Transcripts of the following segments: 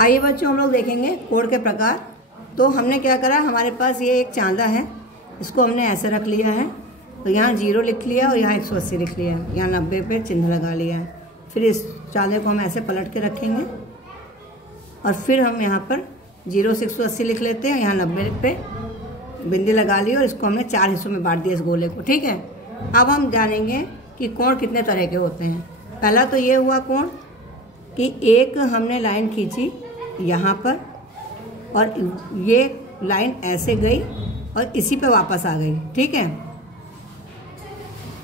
आइए बच्चों, हम लोग देखेंगे कोण के प्रकार। तो हमने क्या करा, हमारे पास ये एक चांदा है, इसको हमने ऐसे रख लिया है। तो यहाँ 0 लिख लिया और यहाँ 180 लिख लिया है, यहाँ 90 पे चिन्ह लगा लिया है। फिर इस चांदे को हम ऐसे पलट के रखेंगे और फिर हम यहाँ पर 0 से 180 लिख लेते हैं, यहाँ 90 पे बिंदी लगा ली और इसको हमने 4 हिस्सों में बांट दिया इस गोले को। ठीक है, अब हम जानेंगे कि कोण कितने तरह के होते हैं। पहला तो ये हुआ कोण कि एक हमने लाइन खींची यहाँ पर और ये लाइन ऐसे गई और इसी पे वापस आ गई। ठीक है,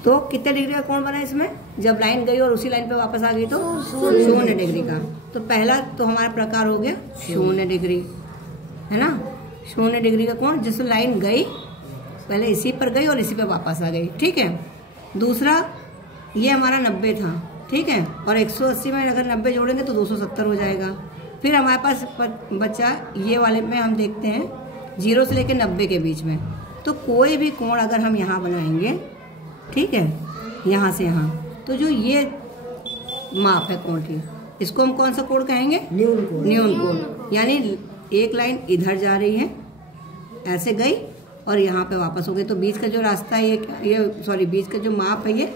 तो कितने डिग्री का कोण बना इसमें? जब लाइन गई और उसी लाइन पे वापस आ गई तो 0 डिग्री का। तो पहला तो हमारा प्रकार हो गया 0 डिग्री, है ना। 0 डिग्री का कोण जिस लाइन गई पहले इसी पर गई और इसी पे वापस आ गई। ठीक है, दूसरा ये हमारा 90 था। ठीक है, और 180 में अगर 90 जोड़ेंगे तो 270 हो जाएगा। फिर हमारे पास बच्चा ये वाले में हम देखते हैं 0 से लेकर 90 के बीच में। तो कोई भी कोण अगर हम यहाँ बनाएंगे, ठीक है, यहाँ से यहाँ, तो जो ये माप है कोण की, इसको हम कौन सा कोण कहेंगे? न्यून कोण। यानी एक लाइन इधर जा रही है, ऐसे गई और यहाँ पे वापस हो गई। तो बीच का जो रास्ता है ये बीच का जो माप है ये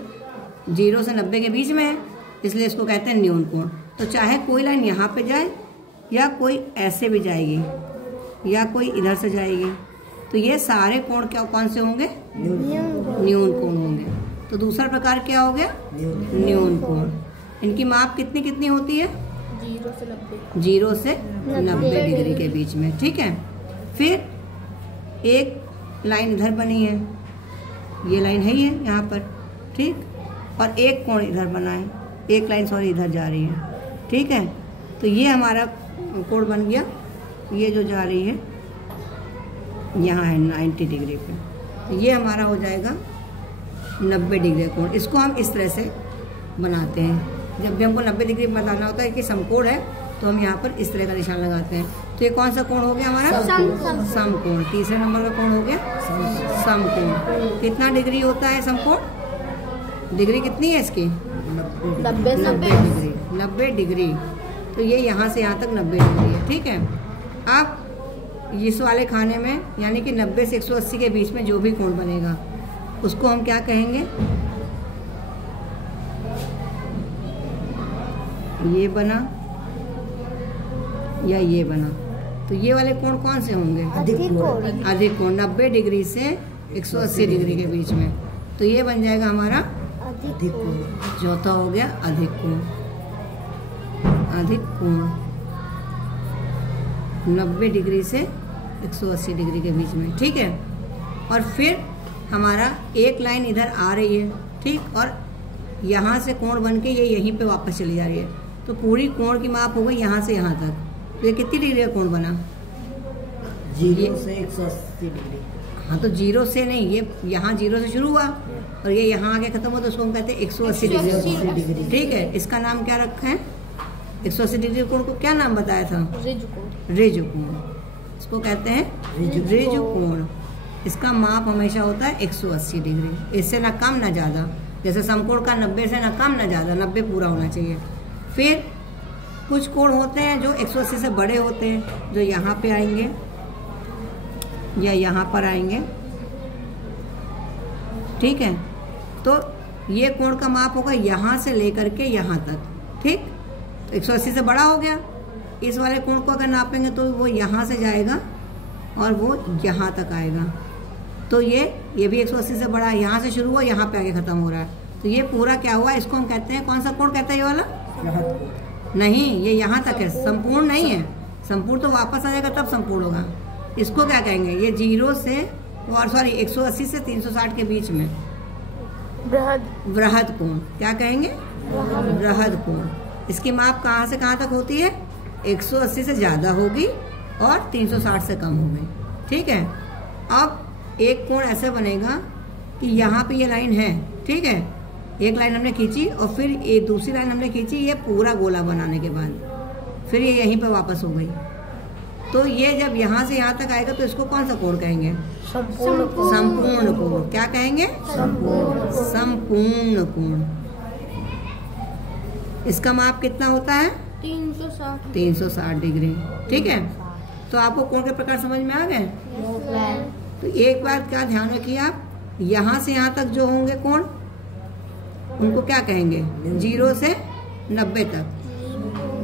0 से 90 के बीच में है, इसलिए इसको कहते हैं न्यून कोण। तो चाहे कोई लाइन यहाँ पे जाए या कोई ऐसे भी जाएगी या कोई इधर से जाएगी, तो ये सारे कोण क्या कौन से होंगे? न्यून कोण होंगे। तो दूसरा प्रकार क्या हो गया? न्यून कोण। इनकी माप कितनी कितनी होती है? 0 से 90 डिग्री के बीच में। ठीक है, फिर एक लाइन इधर बनी है, ये लाइन है ये यहाँ पर, ठीक, और एक कोण इधर बना है, एक लाइन इधर जा रही है। ठीक है, तो ये हमारा कोण बन गया। ये जो जा रही है यहाँ है 90 डिग्री पे, तो ये हमारा हो जाएगा 90 डिग्री कोण। इसको हम इस तरह से बनाते हैं। जब भी हमको 90 डिग्री बताना होता है कि समकोण है, तो हम यहाँ पर इस तरह का निशान लगाते हैं। तो ये कौन सा कोण हो गया हमारा? समकोण। तीसरे नंबर का कोण हो गया समकोण। कितना डिग्री होता है समकोण? डिग्री कितनी है इसकी? 90 डिग्री। 90 डिग्री। तो ये यहाँ से यहाँ तक 90 डिग्री है। ठीक है, अब इस वाले खाने में यानी कि 90 से 180 के बीच में जो भी कोण बनेगा उसको हम क्या कहेंगे? ये बना या ये बना, तो ये वाले कोण कौन से होंगे? अधिक कोण। 90 डिग्री से 180 डिग्री के बीच में, तो ये बन जाएगा हमारा अधिक कोण। चौथा हो गया अधिक कोण। अधिक कोण 90 डिग्री से 180 डिग्री के बीच में। ठीक है, और फिर हमारा एक लाइन इधर आ रही है, ठीक, और यहाँ से कोण बन के ये यहीं पे वापस चली जा रही है। तो पूरी कोण की माप हो गई यहाँ से यहाँ तक। तो ये कितनी डिग्री का कोण बना? 0 से 180 डिग्री। हाँ, तो 0 से नहीं, ये यहाँ 0 से शुरू हुआ और ये यहाँ आके खत्म हुआ, तो उसको हम कहते हैं 180 डिग्री। ठीक है, इसका नाम क्या रखा है? 180 डिग्री कोण को क्या नाम बताया था? रिज कोण। इसको कहते हैं रिज कोण। इसका माप हमेशा होता है 180 डिग्री, इससे ना कम ना ज़्यादा। जैसे समकोण का 90 से ना कम ना ज़्यादा, 90 पूरा होना चाहिए। फिर कुछ कोण होते हैं जो 180 से बड़े होते हैं, जो यहाँ पे आएंगे या यहाँ पर आएंगे। ठीक है, तो ये कोण का माप होगा यहाँ से लेकर के यहाँ तक। ठीक, तो 180 से बड़ा हो गया। इस वाले कोण को अगर नापेंगे तो वो यहाँ से जाएगा और वो यहाँ तक आएगा। तो ये भी 180 से बड़ा है, यहाँ से शुरू हुआ यहाँ पे आगे खत्म हो रहा है। तो ये पूरा क्या हुआ? इसको हम कहते हैं, कौन सा कोण कहते हैं ये वाला? नहीं, ये यहाँ तक है, संपूर्ण नहीं है। संपूर्ण तो वापस आ जाएगा तब संपूर्ण होगा। इसको क्या कहेंगे? ये 0 से 180 से 360 के बीच में वृहद कोण। क्या कहेंगे? वृहद कोण। इसकी माप कहाँ से कहाँ तक होती है? 180 से ज़्यादा होगी और 360 से कम होगी। ठीक है, अब एक कोण ऐसा बनेगा कि यहाँ पे ये लाइन है, ठीक है, एक लाइन हमने खींची और फिर एक दूसरी लाइन हमने खींची, ये पूरा गोला बनाने के बाद फिर ये यहीं पे वापस हो गई। तो ये जब यहाँ से यहाँ तक आएगा तो इसको कौन सा कोण कहेंगे? संपूर्ण कोण। क्या कहेंगे? संपूर्ण कोण। इसका माप कितना होता है? 360 डिग्री। ठीक है, तो आपको कोण के प्रकार समझ में आ गए? तो एक बात क्या ध्यान रखिए आप, यहाँ से यहाँ तक जो होंगे कोण उनको क्या कहेंगे? 0 से 90 तक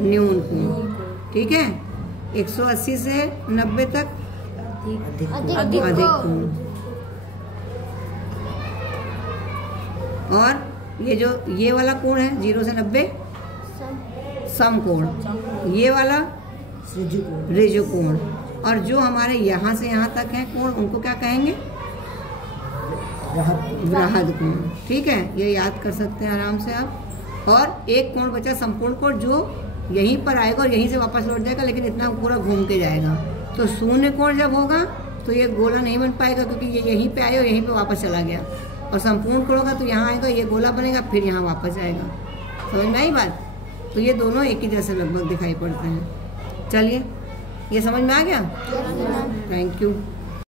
न्यून कोण। ठीक है, 180 से 90 तक अधिक कोण, और ये वाला कोण है 0 से 90 सम कोण, ये वाला ऋजु कोण, और जो हमारे यहाँ से यहाँ तक है कोण उनको क्या कहेंगे? बृहद कोण। ठीक है, ये याद कर सकते हैं आराम से आप। और एक कोण बचा संपूर्ण कोण, जो यहीं पर आएगा और यहीं से वापस लौट जाएगा, लेकिन इतना पूरा घूम के जाएगा। तो शून्य कोण जब होगा तो ये गोला नहीं बन पाएगा, क्योंकि ये यहीं पे आया और यहीं पे वापस चला गया। और संपूर्ण कोण होगा तो यहाँ आएगा, ये गोला बनेगा, फिर यहाँ वापस जाएगा। समझ में आई बात? तो ये दोनों एक ही जैसे लगभग दिखाई पड़ते हैं। चलिए, ये समझ में आ गया? Thank you.